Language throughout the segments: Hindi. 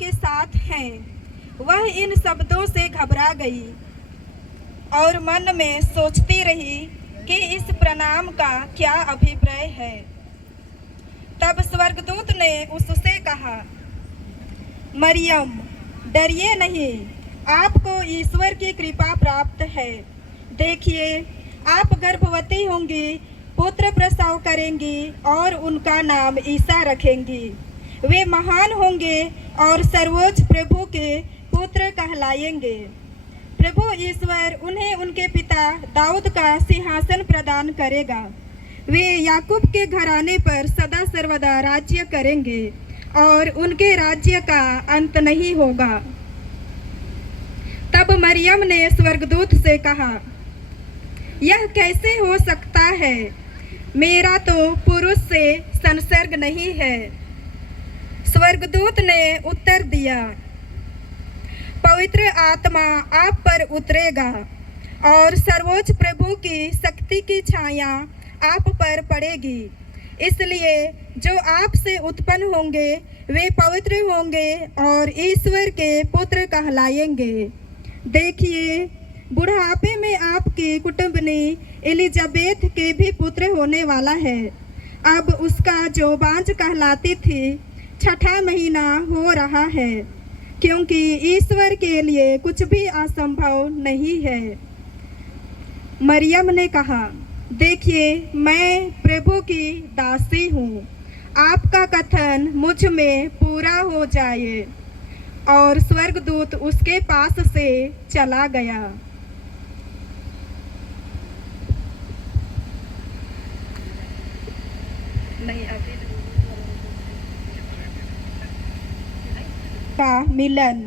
आपके साथ हैं। वह इन शब्दों से घबरा गई और मन में सोचती रही कि इस प्रणाम का क्या अभिप्राय है। तब स्वर्गदूत ने उससे कहा, मरियम, डरिए नहीं, आपको ईश्वर की कृपा प्राप्त है। देखिए, आप गर्भवती होंगी, पुत्र प्रसव करेंगी और उनका नाम ईसा रखेंगी। वे महान होंगे और सर्वोच्च प्रभु के पुत्र कहलाएंगे। प्रभु ईश्वर उन्हें उनके पिता दाऊद का सिंहासन प्रदान करेगा। वे याकूब के घराने पर सदा सर्वदा राज्य करेंगे और उनके राज्य का अंत नहीं होगा। तब मरियम ने स्वर्गदूत से कहा, यह कैसे हो सकता है? मेरा तो पुरुष से संसर्ग नहीं है। स्वर्गदूत ने उत्तर दिया, पवित्र आत्मा आप पर उतरेगा और सर्वोच्च प्रभु की शक्ति की छाया आप पर पड़ेगी। इसलिए जो आपसे उत्पन्न होंगे वे पवित्र होंगे और ईश्वर के पुत्र कहलाएंगे। देखिए, बुढ़ापे में आपकी कुटुंबनी एलिजाबेथ के भी पुत्र होने वाला है। अब उसका जो बांझ कहलाती थी, 6ठा महीना हो रहा है, क्योंकि ईश्वर के लिए कुछ भी असंभव नहीं है। मरियम ने कहा, देखिए, मैं प्रभु की दासी हूँ, आपका कथन मुझ में पूरा हो जाए। और स्वर्गदूत उसके पास से चला गया। नहीं, का मिलन।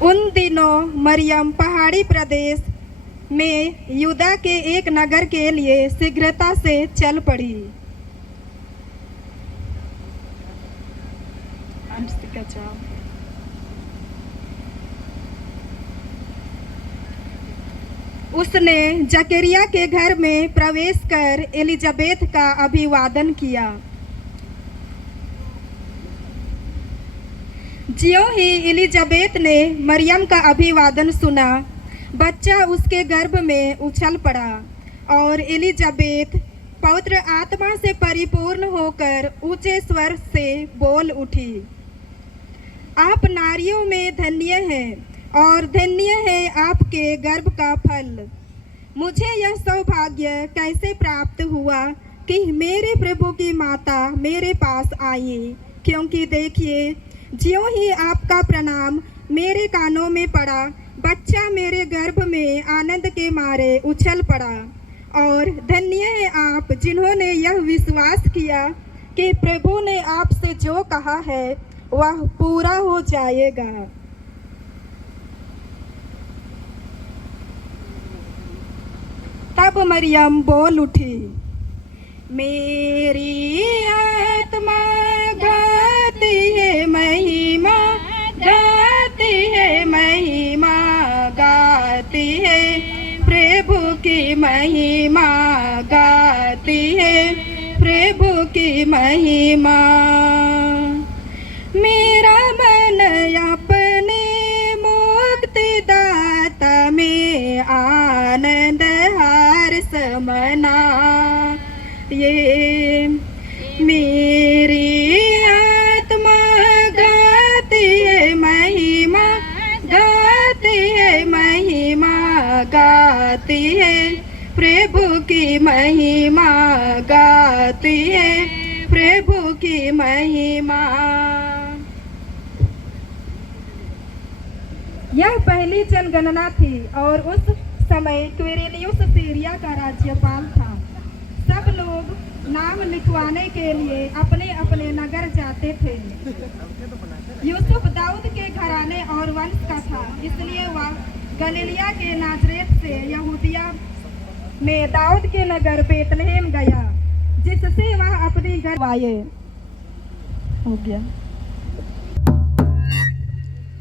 उन दिनों मरियम पहाड़ी प्रदेश में यूदा के एक नगर के लिए शीघ्रता से चल पड़ी। उसने जकरिया के घर में प्रवेश कर एलिजाबेथ का अभिवादन किया। ज्यों ही एलिजाबेथ ने मरियम का अभिवादन सुना, बच्चा उसके गर्भ में उछल पड़ा और एलिजाबेथ पवित्र आत्मा से परिपूर्ण होकर ऊंचे स्वर से बोल उठी, आप नारियों में धन्य हैं और धन्य है आपके गर्भ का फल। मुझे यह सौभाग्य कैसे प्राप्त हुआ कि मेरे प्रभु की माता मेरे पास आई, क्योंकि देखिए, ज्यों ही आपका प्रणाम मेरे कानों में पड़ा, बच्चा मेरे गर्भ में आनंद के मारे उछल पड़ा। और धन्य है आप जिन्होंने यह विश्वास किया कि प्रभु ने आपसे जो कहा है वह पूरा हो जाएगा। तब मरियम बोल उठी, मेरी आत्मा गाती है महिमा, गाती है महिमा, गाती है प्रभु की महिमा, गाती है प्रभु की महिमा। मेरा मन अपने मुक्तिदाता में आनंद हर्ष मना, ये मेरी आत्मा गाती है महिमा, गाती है महिमा, गाती है प्रभु की महिमा, गाती है प्रभु की महिमा। यह पहली जनगणना थी और उस समय क्विरिनियुस सीरिया का राज्यपाल था। सब लोग नाम लिखवाने के लिए अपने अपने नगर जाते थे। यूसुफ दाऊद के घराने और वंश का था, इसलिए वह गलीलिया के नाजरेत से यहूदिया में दाऊद के नगर बेतलहम गया, जिससे वह अपने घर आए। हो गया।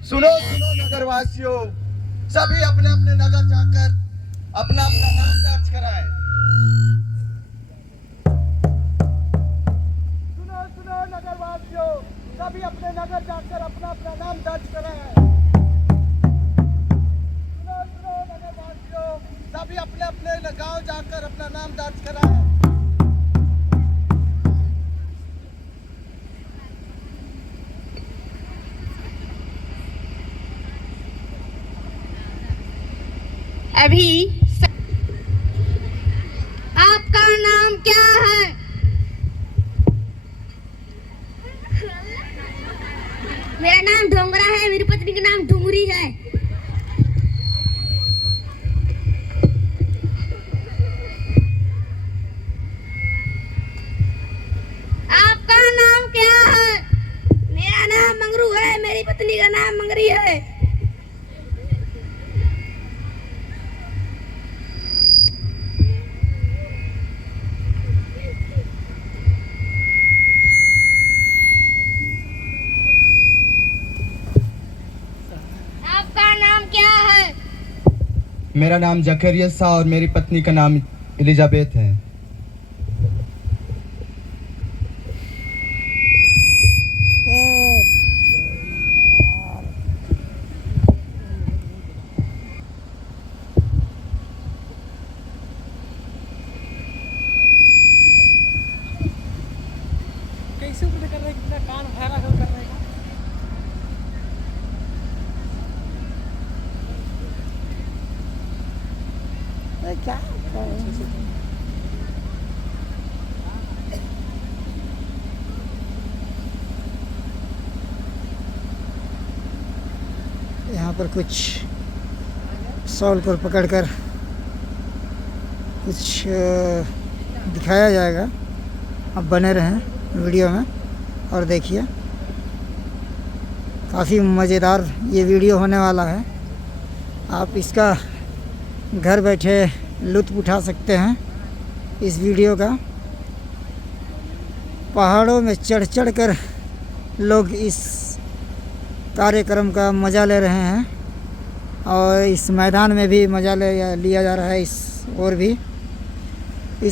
सुनो सुनो नगरवासियों, सभी अपने अपने नगर जाकर अपना अपना नाम दर्ज कराएं। सुनो सुनो नगरवासियों, सभी अपने नगर जाकर अपना अपना नाम दर्ज कराएं। सुनो सुनो नगरवासियों, सभी अपने अपने गांव जाकर अपना नाम दर्ज कराएं। अभी आपका नाम क्या है? मेरा नाम ढोंगरा है, मेरी पत्नी का नाम ढुंगरी है। आपका नाम क्या है? मेरा नाम मंगरू है, मेरी पत्नी का नाम मंगरी है। आपका नाम क्या है? मेरा नाम जकरिया और मेरी पत्नी का नाम एलिजाबेथ है। कैसे उल्टे कर रहे हैं, कितना कान भरा कर रहे हैं। क्या यहाँ पर कुछ सॉल को पकड़कर कुछ दिखाया जाएगा। आप बने रहें वीडियो में और देखिए, काफ़ी मज़ेदार ये वीडियो होने वाला है। आप इसका घर बैठे लुत्फ़ उठा सकते हैं इस वीडियो का। पहाड़ों में चढ़ चढ़ कर लोग इस कार्यक्रम का मज़ा ले रहे हैं और इस मैदान में भी मज़ा लिया जा रहा है। इस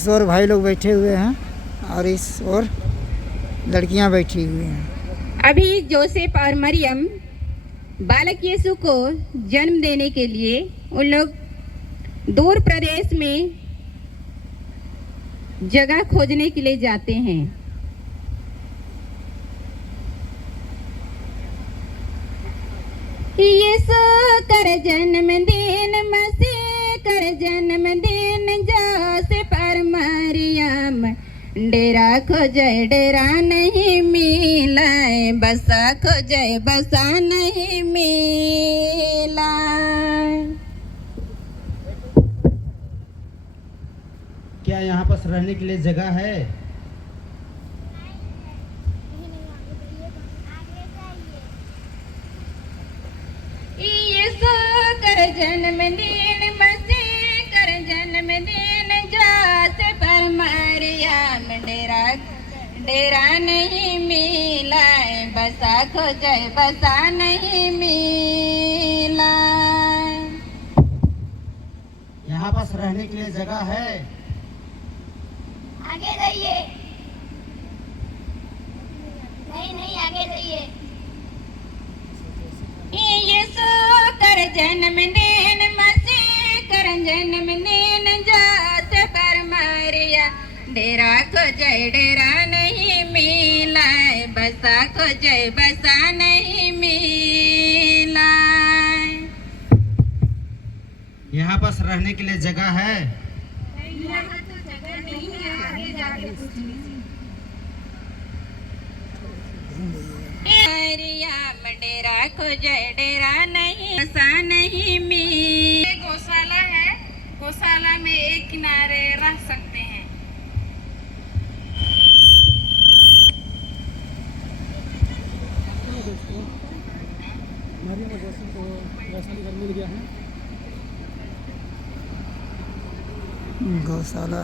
ओर भाई लोग बैठे हुए हैं और इस ओर लड़कियां बैठी हुई हैं। अभी जोसेफ और मरियम बालक यीशु को जन्म देने के लिए उन लोग दूर प्रदेश में जगह खोजने के लिए जाते हैं। यीशु कर जन्मदिन, मसीह कर जन्मदिन, जोसेफ और मरियम डेरा खोजे डेरा नहीं मिला, बसा खोजे बसा नहीं मिला। क्या यहाँ पर रहने के लिए जगह है? यीशु कर जन्मदिन, मसीह कर जन्मदिन, जोसेफ और मरियम डेरा नहीं मिला, बसा खोजे बसा नहीं मिला। यहाँ पर रहने के लिए जगह है? आगे जाइए। नहीं आगे जाइए। यीशु कर जन्मदिन, मसीह कर जन्मदिन, जोसेफ और मरियम डेरा खोजे डेरा नहीं मिला, बसा खोजे बसा नहीं मिला। यहाँ पर रहने के लिए जगह है? मरियम डेरा खोजे डेरा नहीं बसा नहीं मिला। गौशाला है, गौशाला में एक किनारे रह सकते हैं। मरियम और जोसेफ को वैशाली घर मिल गया है। गौशाला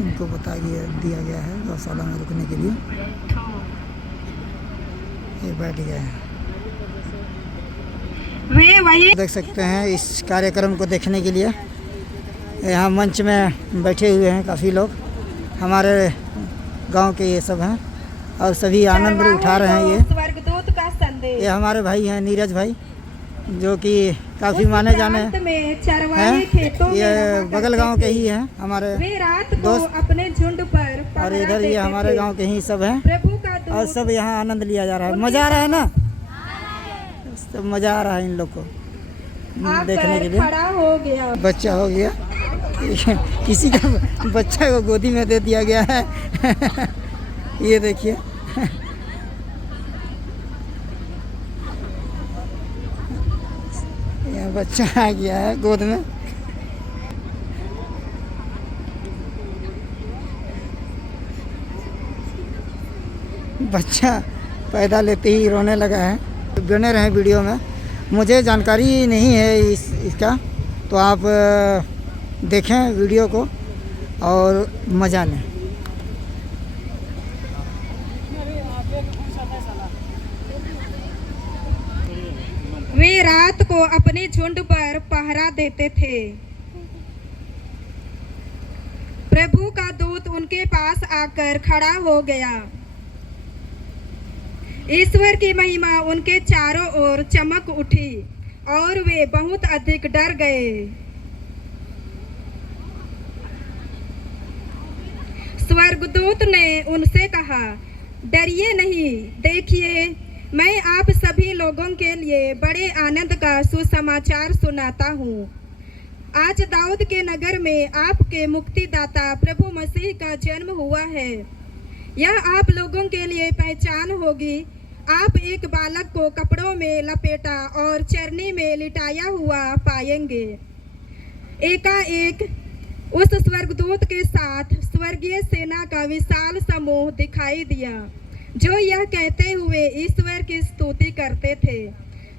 इनको दिया गया है गौशाला में रुकने के लिए। ये बैठ गए हैं। वे वही देख सकते हैं इस कार्यक्रम को देखने के लिए यहाँ मंच में बैठे हुए हैं काफ़ी लोग, हमारे गांव के ये सब हैं और सभी आनंद उठा रहे हैं। ये स्वर्गदूत का संदेश। ये हमारे भाई हैं नीरज भाई, जो कि काफ़ी माने जाने हैं। ये बगल गांव के ही हैं हमारे वे रात को दोस्त। अपने झुंड पर और इधर ये हमारे गांव के ही सब हैं प्रभु का और सब यहाँ आनंद लिया जा रहा है। मज़ा आ रहा है ना, सब मज़ा आ रहा है इन लोग को देखने के लिए। खड़ा हो गया, बच्चा हो गया किसी का बच्चा को गोदी में दे दिया गया है ये देखिए यह बच्चा आ गया है गोद में। बच्चा पैदा लेते ही रोने लगा है। बने रहे वीडियो में, मुझे जानकारी नहीं है इसका, तो आप देखें वीडियो को और मज़ा लें। वे रात को अपने झुंड पर पहरा देते थे। प्रभु का दूत उनके पास आकर खड़ा हो गया। ईश्वर की महिमा उनके चारों ओर चमक उठी और वे बहुत अधिक डर गए। स्वर्गदूत ने उनसे कहा, डरिए नहीं, देखिए मैं आप सभी लोगों के लिए बड़े आनंद का सुसमाचार सुनाता हूँ। आज दाऊद के नगर में आपके मुक्तिदाता प्रभु मसीह का जन्म हुआ है। यह आप लोगों के लिए पहचान होगी। आप एक बालक को कपड़ों में लपेटा और चरनी में लिटाया हुआ पाएंगे। एकाएक उस स्वर्गदूत के साथ स्वर्गीय सेना का विशाल समूह दिखाई दिया, जो यह कहते हुए ईश्वर की स्तुति करते थे,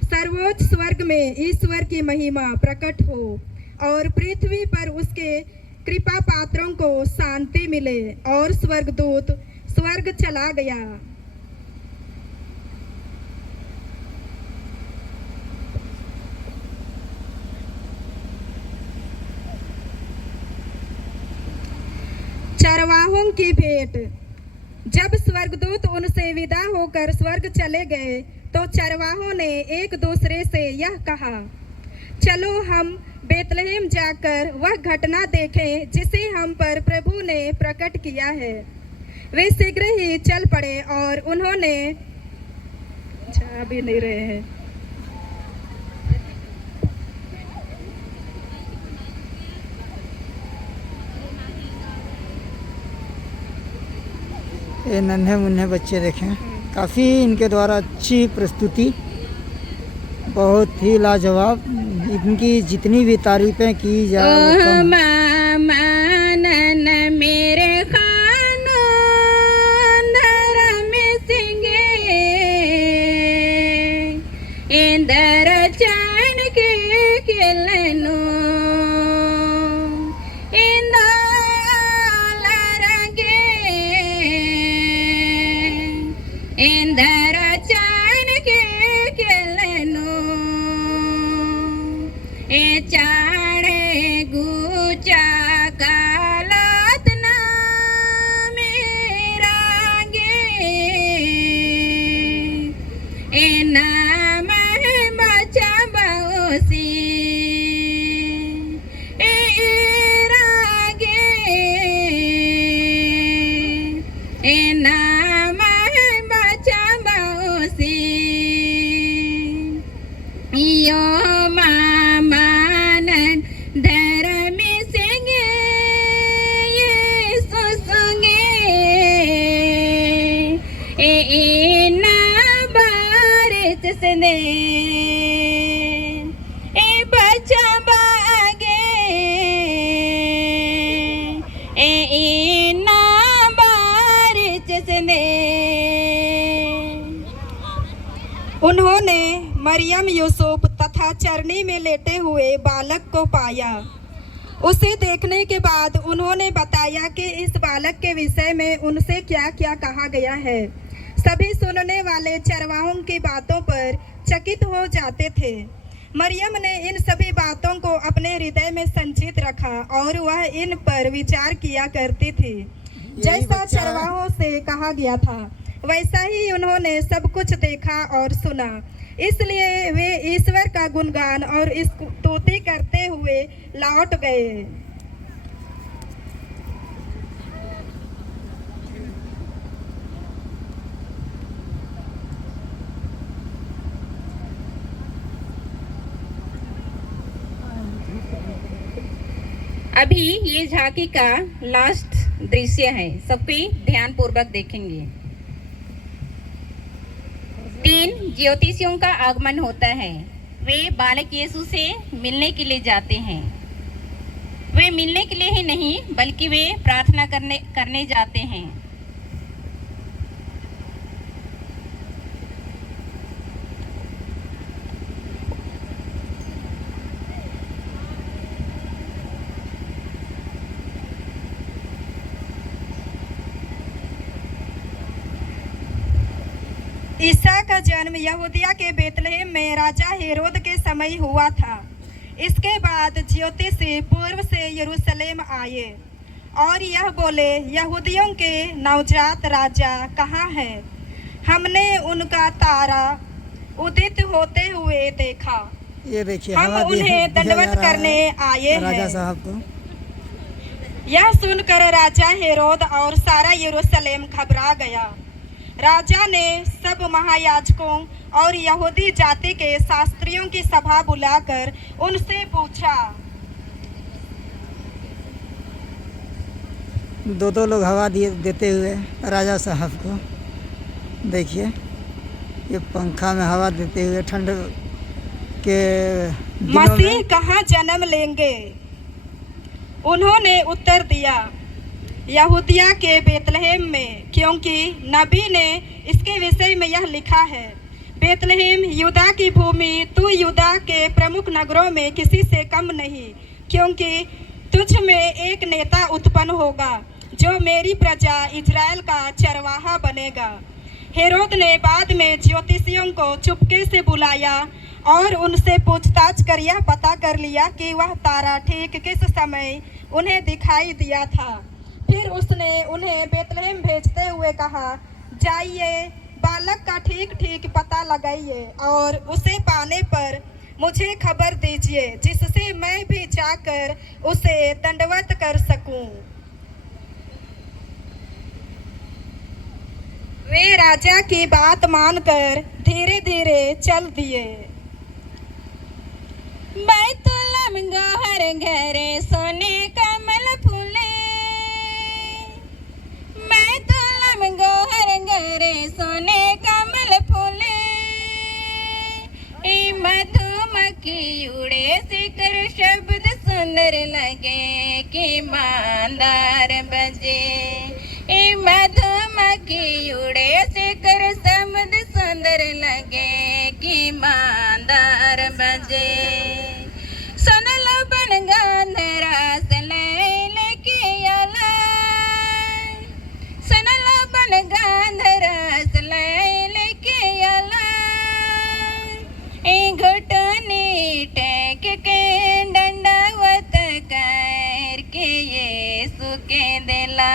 सर्वोच्च स्वर्ग में ईश्वर की महिमा प्रकट हो और पृथ्वी पर उसके कृपा पात्रों को शांति मिले। और स्वर्गदूत स्वर्ग चला गया। चरवाहों की भेंट। जब स्वर्गदूत उनसे विदा होकर स्वर्ग चले गए तो चरवाहों ने एक दूसरे से यह कहा, चलो हम बेतलहम जाकर वह घटना देखें जिसे हम पर प्रभु ने प्रकट किया है। वे शीघ्र ही चल पड़े और उन्होंने अभी नहीं रहे हैं। ये नन्हे मुन्ने बच्चे देखें, काफ़ी इनके द्वारा अच्छी प्रस्तुति, बहुत ही लाजवाब। इनकी जितनी भी तारीफें की जाए मेरे खानो धर्म सिंगे इंदर चैन के खिलनो इंदर चैन के खिलनो ए चाणे गुचा कालत ना मेरा गे ए नाम बचा बौसी ए रागे ए नाम बचा बौसी यो मामानन धर्म सिंगे ये सुसंगे ए ना बारिश सने ए बचा बागे ए ना बारिश सने। उन्होंने मरियम, यूसुफ तथा चरनी में लेटे हुए बालक को पाया उसे देखने के बाद उन्होंने बताया कि इस बालक के विषय में उनसे क्या क्या कहा गया है। सभी सुनने वाले चरवाहों की बातों पर चकित हो जाते थे। मरियम ने इन सभी बातों को अपने हृदय में संचित रखा और वह इन पर विचार किया करती थी। जैसा चरवाहों से कहा गया था वैसा ही उन्होंने सब कुछ देखा और सुना, इसलिए वे ईश्वर का गुणगान और स्तुति करते हुए लौट गए। अभी ये झांकी का लास्ट दृश्य है, सबको ध्यान पूर्वक देखेंगे। 3 ज्योतिषियों का आगमन होता है। वे बालक यीशु से मिलने के लिए जाते हैं। वे मिलने के लिए ही नहीं बल्कि वे प्रार्थना करने जाते हैं। ईसा का जन्म यहूदिया के बेतलहम में राजा हेरोद के समय हुआ था। इसके बाद ज्योतिषी पूर्व से यरूशलेम आए और यह बोले, यहूदियों के नवजात राजा कहाँ है? हमने उनका तारा उदित होते हुए देखा। ये देखिए हम उन्हें दंडवत करने आए राजा हैं। साहब को। यह सुनकर राजा हेरोद और सारा यरूशलेम घबरा गया। राजा ने सब महायाजकों और यहूदी जाति के शास्त्रियों की सभा बुलाकर उनसे पूछा। 2 लोग हवा देते हुए राजा साहब को देखिए, ये पंखा में हवा देते हुए ठंड के दिनों मसीह में। कहाँ जन्म लेंगे? उन्होंने उत्तर दिया, यहूदिया के बेतलहम में, क्योंकि नबी ने इसके विषय में यह लिखा है, बेतलहम यूदा की भूमि, तू यूदा के प्रमुख नगरों में किसी से कम नहीं, क्योंकि तुझ में एक नेता उत्पन्न होगा जो मेरी प्रजा इजराइल का चरवाहा बनेगा। हेरोद ने बाद में ज्योतिषियों को चुपके से बुलाया और उनसे पूछताछ कर यह पता कर लिया कि वह तारा ठीक किस समय उन्हें दिखाई दिया था। फिर उसने उन्हें बेतलहम भेजते हुए कहा, जाइए बालक का ठीक ठीक पता लगाइए और उसे पाने पर मुझे खबर दीजिए, जिससे मैं भी जाकर उसे दंडवत कर सकूं। वे राजा की बात मानकर धीरे धीरे चल दिए। बैतुलम गौहर घरे सोने कमल फूले, बैतुलम गौहर घरे सोने कमल फूले, मधुमक्खी उड़े शिखर शब्द सुंदर लगे कि मांदार बजे, मधुमक्खी उड़े शिखर शब्द सुंदर लगे कि मांदार बजे, सुनल बन गांधरा सलैल के आला, सुनल बन गांधरा सलैल के आला, घुटने टेक के दंडवत कर के यीशु के दिला।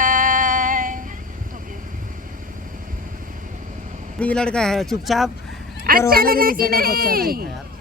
ये लड़का है चुपचाप अच्छा करवाने लगा नहीं कि सका बच्चा नहीं? नहीं।